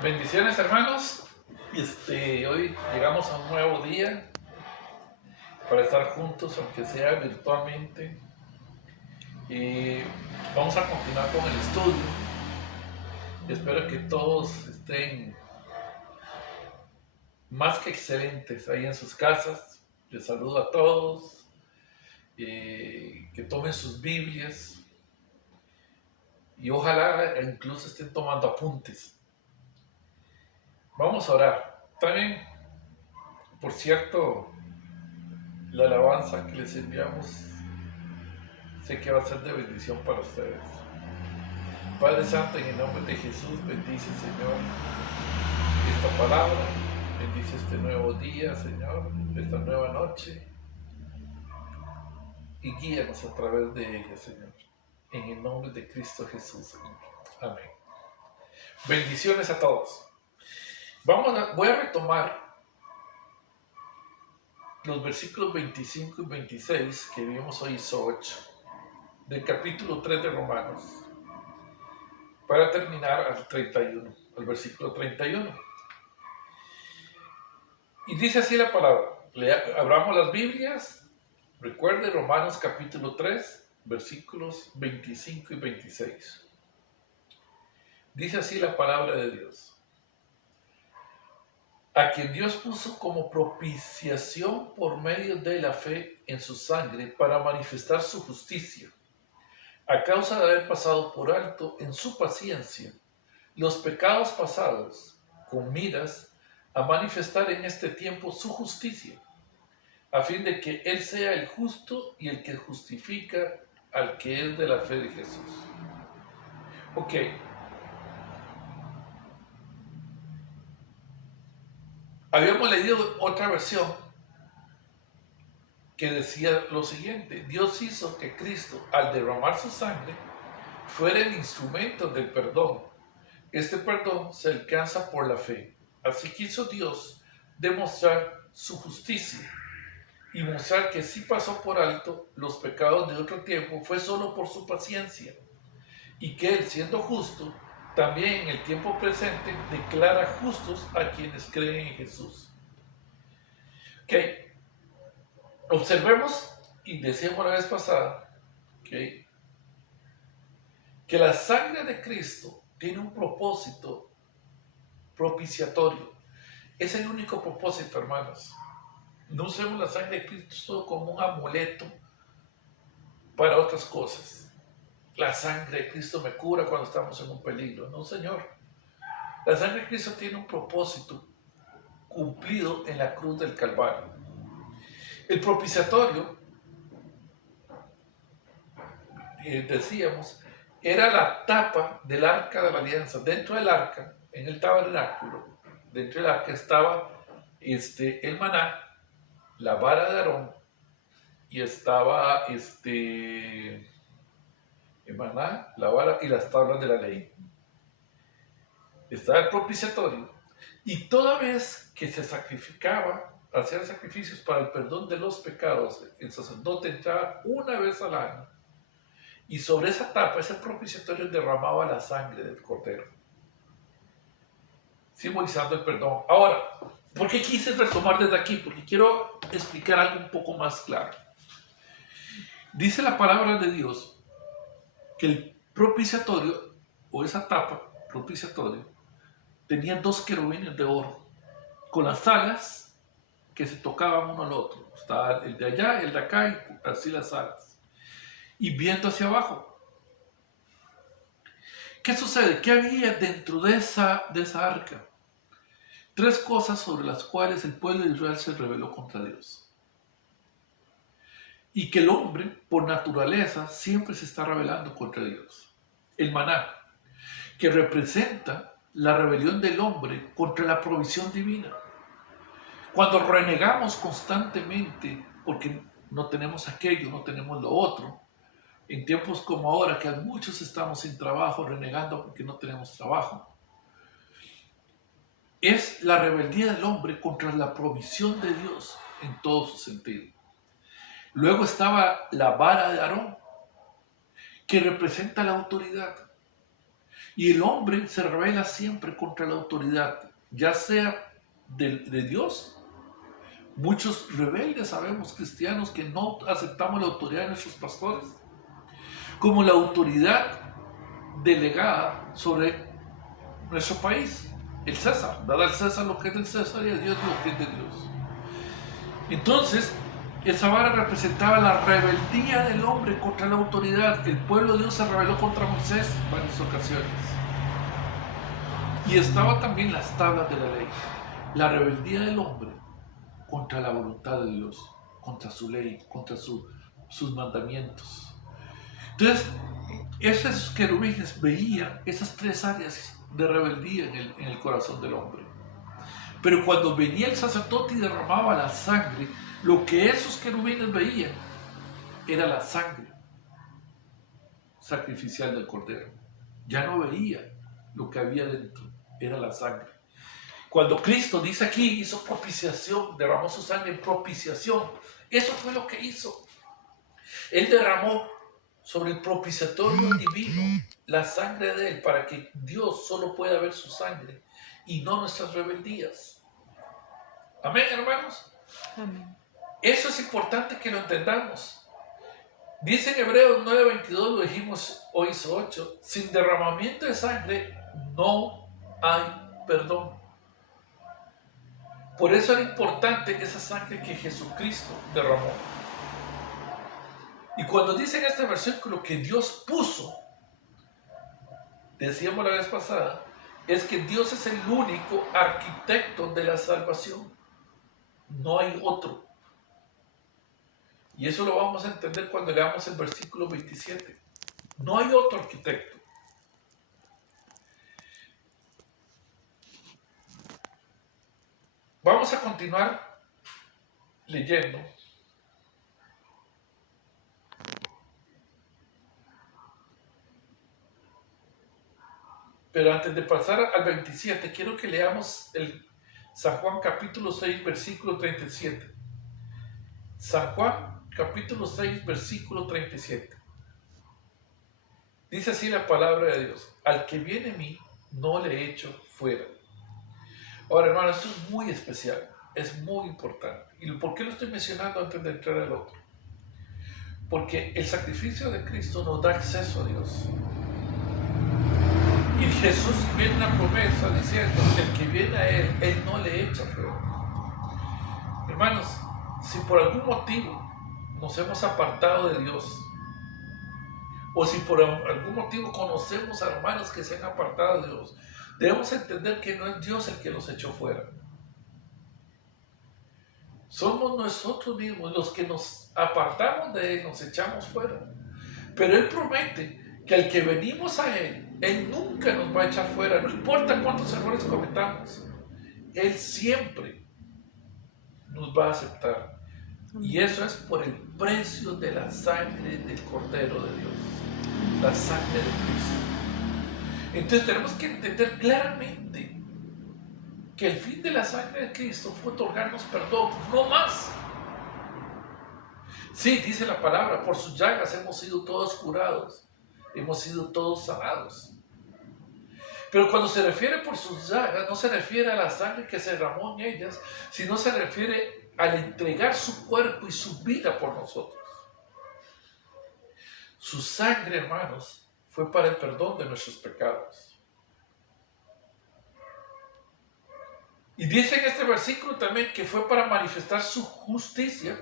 Bendiciones, hermanos. Hoy llegamos a un nuevo día para estar juntos, aunque sea virtualmente. Y vamos a continuar con el estudio. Espero que todos estén más que excelentes ahí en sus casas. Les saludo a todos. Que tomen sus Biblias y ojalá incluso estén tomando apuntes. Vamos a orar. También, por cierto, la alabanza que les enviamos sé que va a ser de bendición para ustedes. Padre Santo, en el nombre de Jesús, bendice, Señor, esta palabra, bendice este nuevo día, Señor, esta nueva noche, y guíanos a través de ella, Señor, en el nombre de Cristo Jesús, Señor. Amén. Bendiciones a todos. Voy a retomar los versículos 25 y 26 que vimos hoy, 8, del capítulo 3 de Romanos, para terminar al versículo 31. Y dice así la palabra. Abramos las Biblias. Recuerde Romanos capítulo 3, versículos 25 y 26. Dice así la palabra de Dios. A quien Dios puso como propiciación por medio de la fe en su sangre para manifestar su justicia, a causa de haber pasado por alto en su paciencia los pecados pasados, con miras a manifestar en este tiempo su justicia, a fin de que Él sea el justo y el que justifica al que es de la fe de Jesús. Ok. Habíamos leído otra versión que decía lo siguiente: Dios hizo que Cristo, al derramar su sangre, fuera el instrumento del perdón. Este perdón se alcanza por la fe. Así quiso Dios demostrar su justicia y mostrar que si pasó por alto los pecados de otro tiempo fue solo por su paciencia, y que Él, siendo justo, también en el tiempo presente declara justos a quienes creen en Jesús. Ok, observemos, y decíamos la vez pasada, que la sangre de Cristo tiene un propósito propiciatorio. Es el único propósito, hermanos. No usemos la sangre de Cristo como un amuleto para otras cosas. La sangre de Cristo me cura cuando estamos en un peligro. No, Señor. La sangre de Cristo tiene un propósito cumplido en la cruz del Calvario. El propiciatorio, decíamos, era la tapa del arca de la alianza. Dentro del arca, en el tabernáculo, dentro del arca estaba el maná, la vara de Aarón, y estaba el maná, la vara y las tablas de la ley. Estaba el propiciatorio, y toda vez que se sacrificaba, hacían sacrificios para el perdón de los pecados, el sacerdote entraba una vez al año, y sobre esa tapa, ese propiciatorio, derramaba la sangre del cordero, simbolizando el perdón. Ahora, ¿por qué quise retomar desde aquí? Porque quiero explicar algo un poco más claro. Dice la palabra de Dios que el propiciatorio, o esa tapa propiciatorio, tenía 2 querubines de oro, con las alas que se tocaban uno al otro. Estaba el de allá, el de acá, y así las alas. Y viendo hacia abajo. ¿Qué sucede? ¿Qué había dentro de esa arca? 3 cosas sobre las cuales el pueblo de Israel se rebeló contra Dios. Y que el hombre, por naturaleza, siempre se está rebelando contra Dios. El maná, que representa la rebelión del hombre contra la provisión divina. Cuando renegamos constantemente porque no tenemos aquello, no tenemos lo otro, en tiempos como ahora que muchos estamos sin trabajo, renegando porque no tenemos trabajo, es la rebeldía del hombre contra la provisión de Dios en todo su sentido. Luego estaba la vara de Aarón, que representa la autoridad. Y el hombre se revela siempre contra la autoridad, ya sea de Dios. Muchos rebeldes sabemos cristianos que no aceptamos la autoridad de nuestros pastores, como la autoridad delegada sobre nuestro país, el César. Dada al César lo que es del César y a Dios lo que es de Dios. Entonces, esa vara representaba la rebeldía del hombre contra la autoridad. El pueblo de Dios se rebeló contra Moisés en varias ocasiones. Y estaba también las tablas de la ley. La rebeldía del hombre contra la voluntad de Dios, contra su ley, contra sus mandamientos. Entonces, esos querubines veían esas tres áreas de rebeldía en el corazón del hombre. Pero cuando venía el sacerdote y derramaba la sangre, lo que esos querubines veían era la sangre sacrificial del cordero. Ya no veía lo que había dentro, era la sangre. Cuando Cristo dice aquí, hizo propiciación, derramó su sangre en propiciación, eso fue lo que hizo. Él derramó sobre el propiciatorio divino la sangre de Él para que Dios solo pueda ver su sangre y no nuestras rebeldías. Amén, hermanos. Amén. Eso es importante que lo entendamos. Dice en Hebreos 9:22, lo dijimos hoy 8, sin derramamiento de sangre no hay perdón. Por eso era importante esa sangre que Jesucristo derramó. Y cuando dice en este versículo que Dios puso, decíamos la vez pasada, es que Dios es el único arquitecto de la salvación. No hay otro. Y eso lo vamos a entender cuando leamos el versículo 27. No hay otro arquitecto. Vamos a continuar leyendo. Pero antes de pasar al 27, quiero que leamos el San Juan capítulo 6, versículo 37. San Juan capítulo 6, versículo 37. Dice así la palabra de Dios: al que viene a mí, no le echo fuera. Ahora, hermanos, esto es muy especial, es muy importante. ¿Y por qué lo estoy mencionando antes de entrar al otro? Porque el sacrificio de Cristo nos da acceso a Dios. Y Jesús viene una promesa diciendo que el que viene a Él no le echa fuera. Hermanos, si por algún motivo nos hemos apartado de Dios, o si por algún motivo conocemos a hermanos que se han apartado de Dios, debemos entender que no es Dios el que los echó fuera. Somos nosotros mismos los que nos apartamos de Él, nos echamos fuera. Pero Él promete que al que venimos a Él nunca nos va a echar fuera, no importa cuántos errores cometamos. Él siempre nos va a aceptar. Y eso es por el precio de la sangre del Cordero de Dios, la sangre de Cristo. Entonces tenemos que entender claramente que el fin de la sangre de Cristo fue otorgarnos perdón, no más. Sí, dice la palabra, por sus llagas hemos sido todos curados, hemos sido todos sanados. Pero cuando se refiere por sus llagas, no se refiere a la sangre que se derramó en ellas, sino se refiere al entregar su cuerpo y su vida por nosotros. Su sangre, hermanos, fue para el perdón de nuestros pecados. Y dice en este versículo también que fue para manifestar su justicia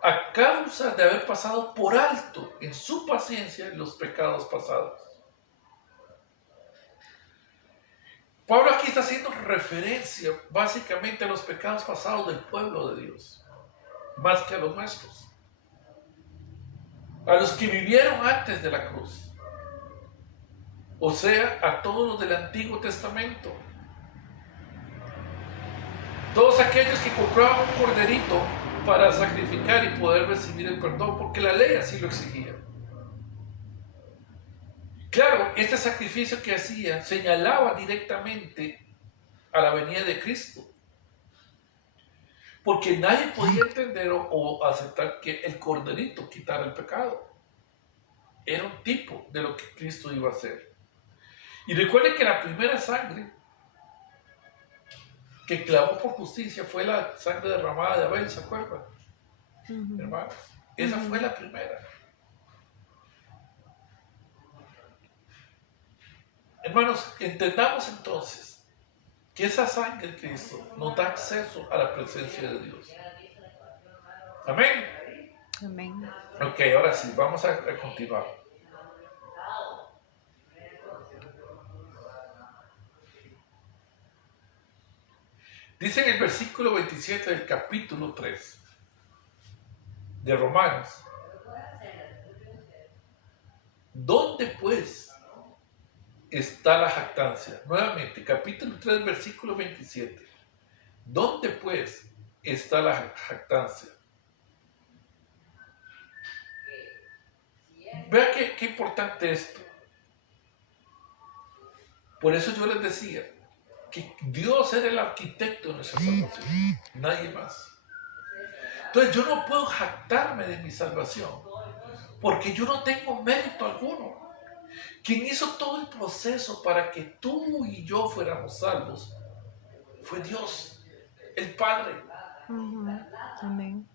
a causa de haber pasado por alto en su paciencia los pecados pasados. Pablo aquí está haciendo referencia básicamente a los pecados pasados del pueblo de Dios, más que a los nuestros, a los que vivieron antes de la cruz, o sea, a todos los del Antiguo Testamento. Todos aquellos que compraban un corderito para sacrificar y poder recibir el perdón, porque la ley así lo exigía. Claro, este sacrificio que hacía señalaba directamente a la venida de Cristo, porque nadie podía entender o aceptar que el corderito quitara el pecado. Era un tipo de lo que Cristo iba a hacer. Y recuerden que la primera sangre que clamó por justicia fue la sangre derramada de Abel, ¿se acuerdan? Hermanos, esa fue la primera. Hermanos, entendamos entonces que esa sangre de Cristo nos da acceso a la presencia de Dios. Amén. Amén. Ok, ahora sí, vamos a continuar. Dice en el versículo 27 del capítulo 3 de Romanos: ¿dónde pues está la jactancia? Nuevamente, capítulo 3, versículo 27. ¿Dónde pues está la jactancia? Vea qué importante esto. Por eso yo les decía que Dios era el arquitecto de nuestra salvación, nadie más. Entonces yo no puedo jactarme de mi salvación, porque yo no tengo mérito alguno. Quien hizo todo el proceso para que tú y yo fuéramos salvos fue Dios, el Padre. Amén.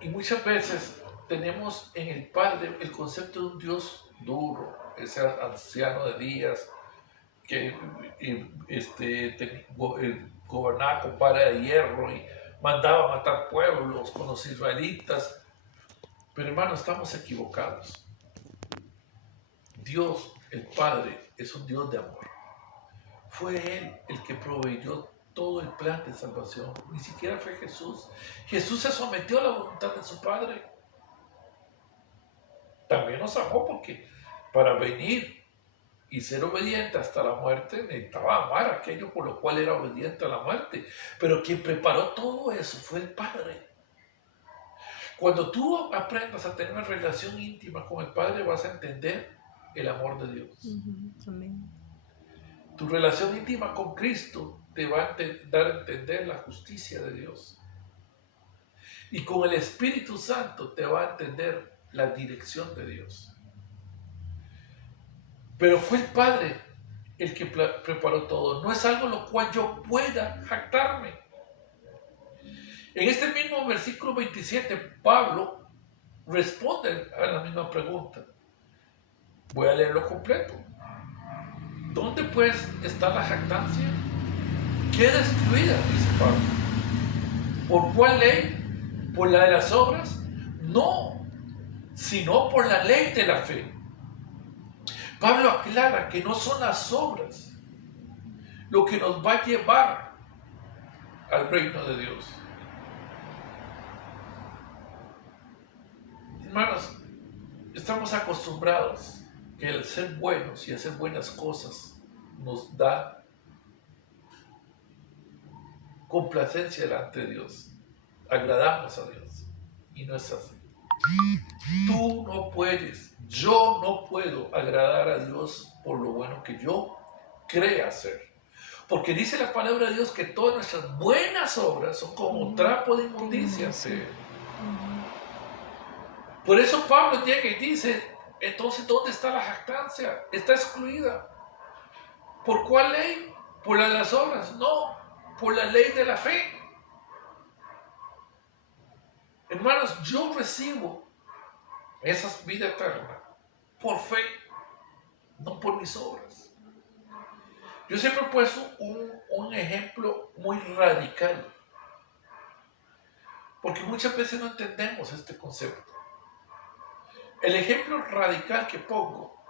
Y muchas veces tenemos en el Padre el concepto de un Dios duro, ese anciano de días que gobernaba con vara de hierro y mandaba matar pueblos con los israelitas. Pero hermanos, estamos equivocados. Dios, el Padre, es un Dios de amor. Fue Él el que proveyó todo el plan de salvación. Ni siquiera fue Jesús. Jesús se sometió a la voluntad de su Padre. También nos amó porque para venir y ser obediente hasta la muerte necesitaba amar aquello por lo cual era obediente a la muerte. Pero quien preparó todo eso fue el Padre. Cuando tú aprendas a tener una relación íntima con el Padre, vas a entender el amor de Dios. Amén. Tu relación íntima con Cristo te va a dar a entender la justicia de Dios. Y con el Espíritu Santo te va a entender la dirección de Dios. Pero fue el Padre el que preparó todo. No es algo lo cual yo pueda jactarme. En este mismo versículo 27, Pablo responde a la misma pregunta. Voy a leerlo completo. ¿Dónde pues está la jactancia? Queda excluida, dice Pablo. ¿Por cuál ley? ¿Por la de las obras? No, sino por la ley de la fe. Pablo aclara que no son las obras lo que nos va a llevar al reino de Dios. Hermanos, estamos acostumbrados que el ser buenos y hacer buenas cosas nos da complacencia delante de Dios. Agradamos a Dios. Y no es así. Tú no puedes, yo no puedo agradar a Dios por lo bueno que yo crea hacer. Porque dice la palabra de Dios que todas nuestras buenas obras son como trapo de inmundicia. Por eso Pablo llega y dice, entonces, ¿dónde está la jactancia? Está excluida. ¿Por cuál ley? ¿Por la de las obras? No, por la ley de la fe. Hermanos, yo recibo esa vida eterna por fe, no por mis obras. Yo siempre he puesto un ejemplo muy radical, porque muchas veces no entendemos este concepto. El ejemplo radical que pongo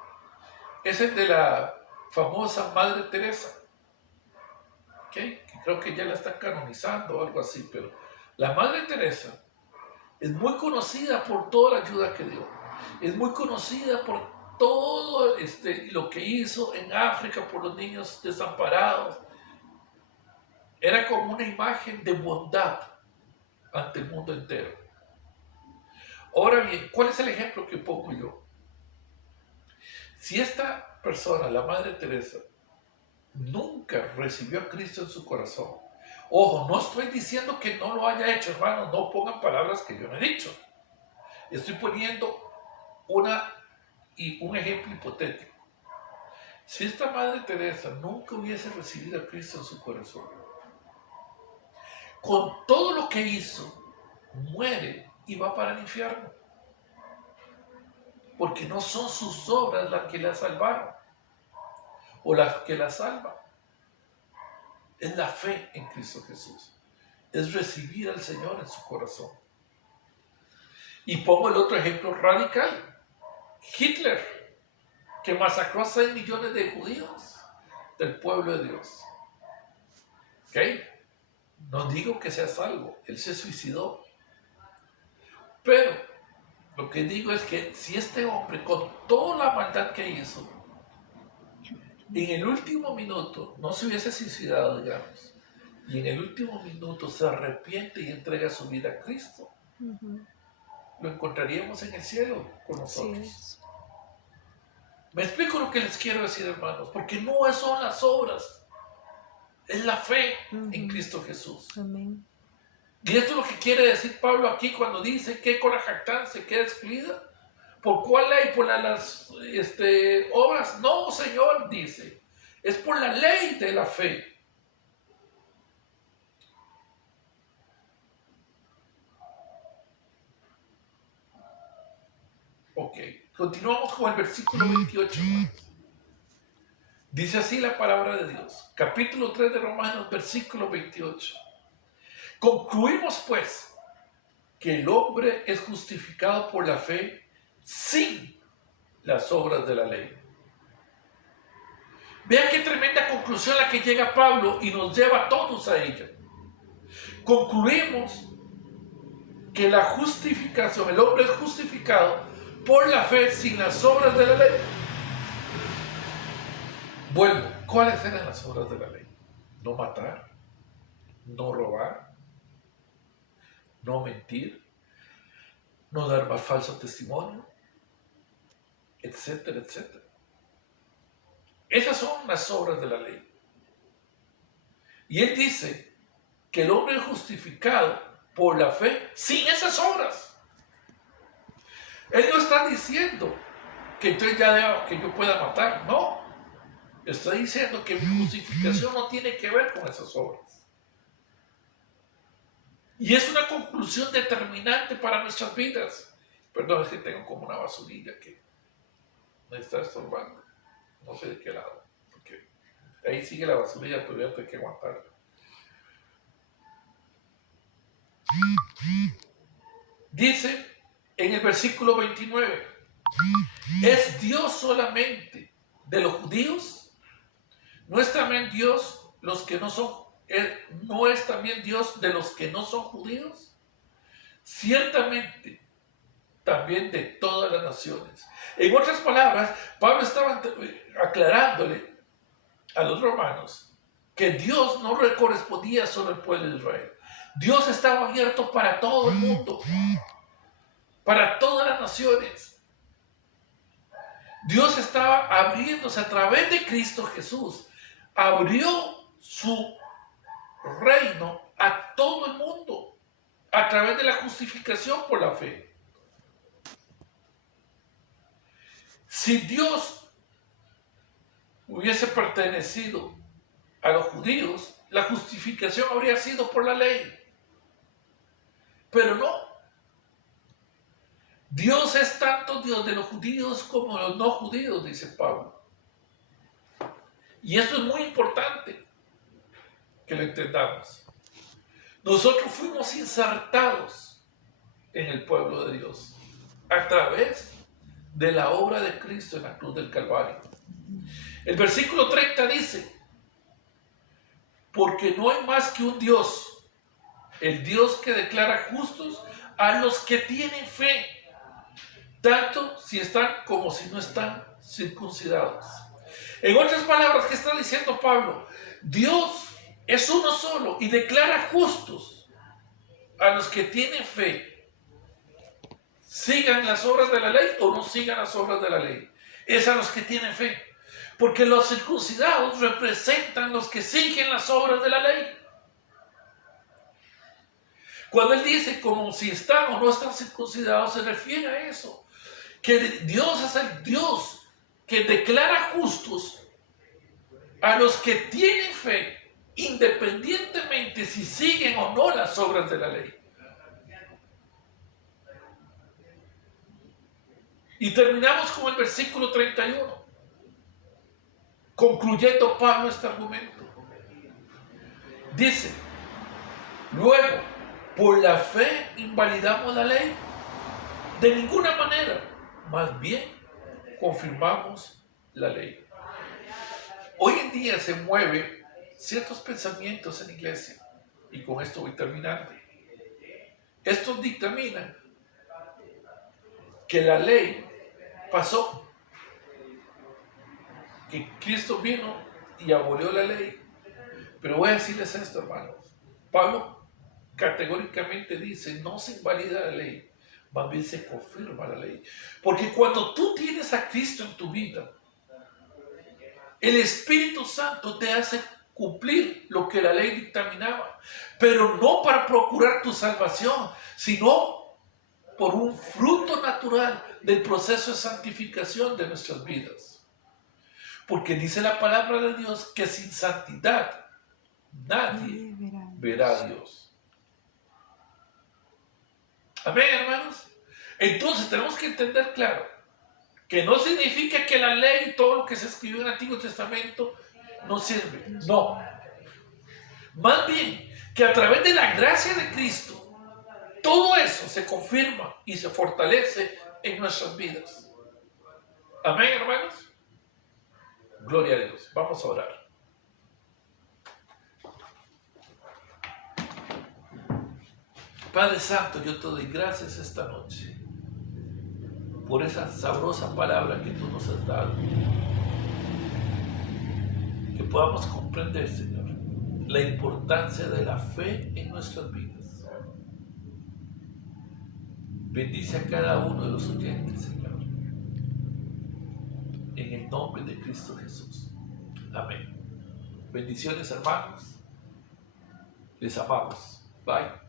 es el de la famosa Madre Teresa, ¿okay? Que creo que ya la están canonizando o algo así, pero la Madre Teresa es muy conocida por toda la ayuda que dio. Es muy conocida por todo lo que hizo en África por los niños desamparados. Era como una imagen de bondad ante el mundo entero. Ahora bien, ¿cuál es el ejemplo que pongo yo? Si esta persona, la Madre Teresa, nunca recibió a Cristo en su corazón, ojo, no estoy diciendo que no lo haya hecho, hermanos, no pongan palabras que yo no he dicho. Estoy poniendo un ejemplo hipotético. Si esta Madre Teresa nunca hubiese recibido a Cristo en su corazón, con todo lo que hizo, muere y va para el infierno. Porque no son sus obras las que la salvaron o las que la salvan. Es la fe en Cristo Jesús. Es recibir al Señor en su corazón. Y pongo el otro ejemplo radical. Hitler, que masacró a 6 millones de judíos del pueblo de Dios. ¿Ok? No digo que sea salvo, él se suicidó. Pero lo que digo es que si este hombre, con toda la maldad que hizo, en el último minuto no se hubiese suicidado, digamos, y en el último minuto se arrepiente y entrega su vida a Cristo, lo encontraríamos en el cielo con nosotros. Sí. Me explico lo que les quiero decir, hermanos, porque no son las obras, es la fe en Cristo Jesús. Amén. Y esto es lo que quiere decir Pablo aquí cuando dice que con la jactancia queda excluida. ¿Por cuál ley? ¿Por las obras? No, Señor, dice. Es por la ley de la fe. Ok, continuamos con el versículo 28. Dice así la palabra de Dios. Capítulo 3 de Romanos, versículo 28. Concluimos pues que el hombre es justificado por la fe sin las obras de la ley. Vean qué tremenda conclusión la que llega Pablo y nos lleva a todos a ella. Concluimos que la justificación, el hombre es justificado por la fe sin las obras de la ley. Bueno, ¿cuáles eran las obras de la ley? No matar, no robar, no mentir, no dar más falso testimonio, etcétera, etcétera. Esas son las obras de la ley. Y él dice que el hombre es justificado por la fe sin esas obras. Él no está diciendo que entonces ya que yo pueda matar, no. Está diciendo que mi justificación no tiene que ver con esas obras. Y es una conclusión determinante para nuestras vidas. Perdón, es que tengo como una basurilla que me está estorbando. No sé de qué lado. Porque ahí sigue la basurilla, pero ya tengo que aguantarla. Dice en el versículo 29, ¿es Dios solamente de los judíos? ¿No es también Dios los que no son, no es también Dios de los que no son judíos? Ciertamente, también de todas las naciones. En otras palabras, Pablo estaba aclarándole a los romanos que Dios no le correspondía solo al pueblo de Israel. Dios estaba abierto para todo el mundo, para todas las naciones. Dios estaba abriéndose a través de Cristo Jesús. Abrió su reino a todo el mundo a través de la justificación por la fe. Si Dios hubiese pertenecido a los judíos, la justificación habría sido por la ley. Pero no. Dios es tanto Dios de los judíos como de los no judíos, dice Pablo. Y esto es muy importante que lo entendamos. Nosotros fuimos insertados en el pueblo de Dios a través de la obra de Cristo en la cruz del Calvario. El versículo 30 dice, porque no hay más que un Dios, el Dios que declara justos a los que tienen fe, tanto si están como si no están circuncidados. En otras palabras, ¿qué está diciendo Pablo? Dios es uno solo y declara justos a los que tienen fe. Sigan las obras de la ley o no sigan las obras de la ley. Es a los que tienen fe. Porque los circuncidados representan los que siguen las obras de la ley. Cuando él dice como si están o no están circuncidados, se refiere a eso. Que Dios es el Dios que declara justos a los que tienen fe, independientemente si siguen o no las obras de la ley. Y terminamos con el versículo 31, concluyendo Pablo este argumento. Dice, luego, ¿por la fe invalidamos la ley? De ninguna manera, más bien confirmamos la ley. Hoy en día se mueven ciertos pensamientos en la iglesia, y con esto voy terminando. Estos dictaminan que la ley pasó, que Cristo vino y abolió la ley. Pero voy a decirles esto, hermanos. Pablo categóricamente dice, no se invalida la ley, más bien se confirma la ley. Porque cuando tú tienes a Cristo en tu vida, el Espíritu Santo te hace cumplir lo que la ley dictaminaba, pero no para procurar tu salvación, sino por un fruto natural del proceso de santificación de nuestras vidas. Porque dice la palabra de Dios que sin santidad nadie verá a Dios. Amén, hermanos. Entonces tenemos que entender claro que no significa que la ley y todo lo que se escribió en el Antiguo Testamento no sirve. No. Más bien que a través de la gracia de Cristo, todo eso se confirma y se fortalece en nuestras vidas. Amén, hermanos. Gloria a Dios. Vamos a orar. Padre Santo, yo te doy gracias esta noche por esa sabrosa palabra que tú nos has dado. Que podamos comprender, Señor, la importancia de la fe en nuestras vidas. Bendice a cada uno de los oyentes, Señor. En el nombre de Cristo Jesús. Amén. Bendiciones, hermanos. Les amamos. Bye.